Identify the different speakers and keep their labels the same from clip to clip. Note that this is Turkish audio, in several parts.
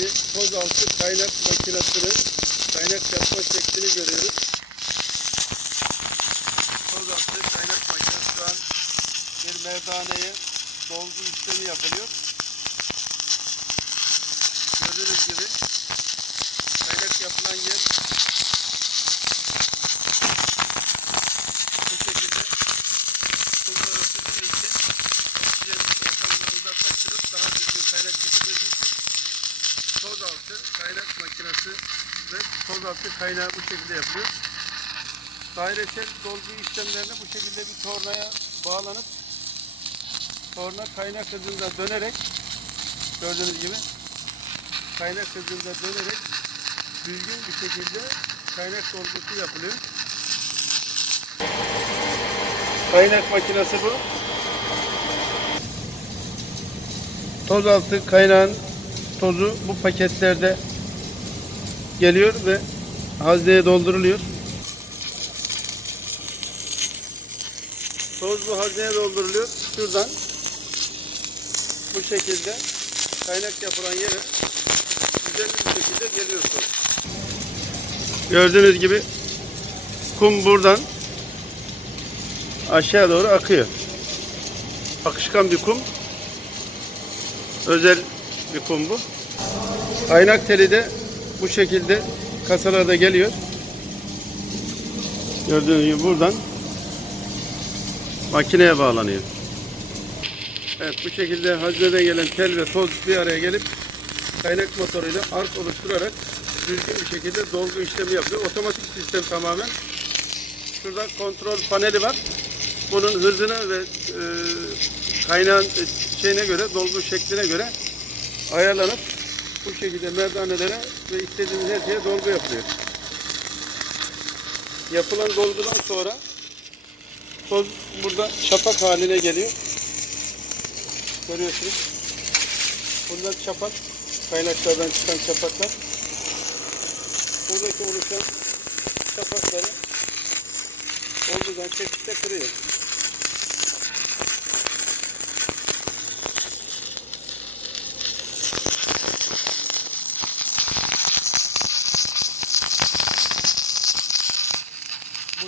Speaker 1: bir toz altı kaynak makinesinin kaynak yapma şeklini görüyoruz. Toz altı kaynak makinesi şu an bir merdaneye dolgu işlemi yapılıyor. Gördüğünüz gibi kaynak yapılan yer bu şekilde kullanılması birlikte oksijen ortamını uzaklaştırıp daha düzgün kaynak çekilmesi için altı kaynak makinesi ve toz altı kaynağı bu şekilde yapılıyor. Dairesel dolgu işlemlerine bu şekilde bir tornaya bağlanıp torna kaynak hızında dönerek gördüğünüz gibi kaynak hızında dönerek düzgün bir şekilde kaynak dolgusu yapılıyor. Kaynak makinesi bu. Toz altı kaynağın tozu bu paketlerde geliyor ve hazneye dolduruluyor. Toz bu hazneye dolduruluyor. Şuradan bu şekilde kaynak yapılan yere düzenli bir şekilde geliyor toz. Gördüğünüz gibi kum buradan aşağı doğru akıyor. Akışkan bir kum. Özel bir kum bu. Kaynak teli de bu şekilde kasalarda geliyor. Gördüğünüz gibi buradan makineye bağlanıyor. Evet bu şekilde hazneden gelen tel ve toz bir araya gelip kaynak motoruyla ark oluşturarak düzgün bir şekilde dolgu işlemi yapıyor. Otomatik sistem tamamen. Şurada kontrol paneli var. Bunun hızına ve e, kaynağın şeyine göre, dolgu şekline göre ayarlanıp bu şekilde merdanelere ve istediğimiz her şeye dolgu yapılıyor. Yapılan dolgudan sonra toz burada çapak haline geliyor. Görüyorsunuz. Bunlar çapak. Kaynaklardan çıkan çapaklar. Buradaki oluşan çapakları olduğundan çekikte kırıyor.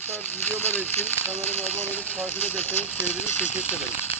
Speaker 1: Tarz videolar için kanalıma abone olup takip ederseniz sevinirim. Teşekkür ederim.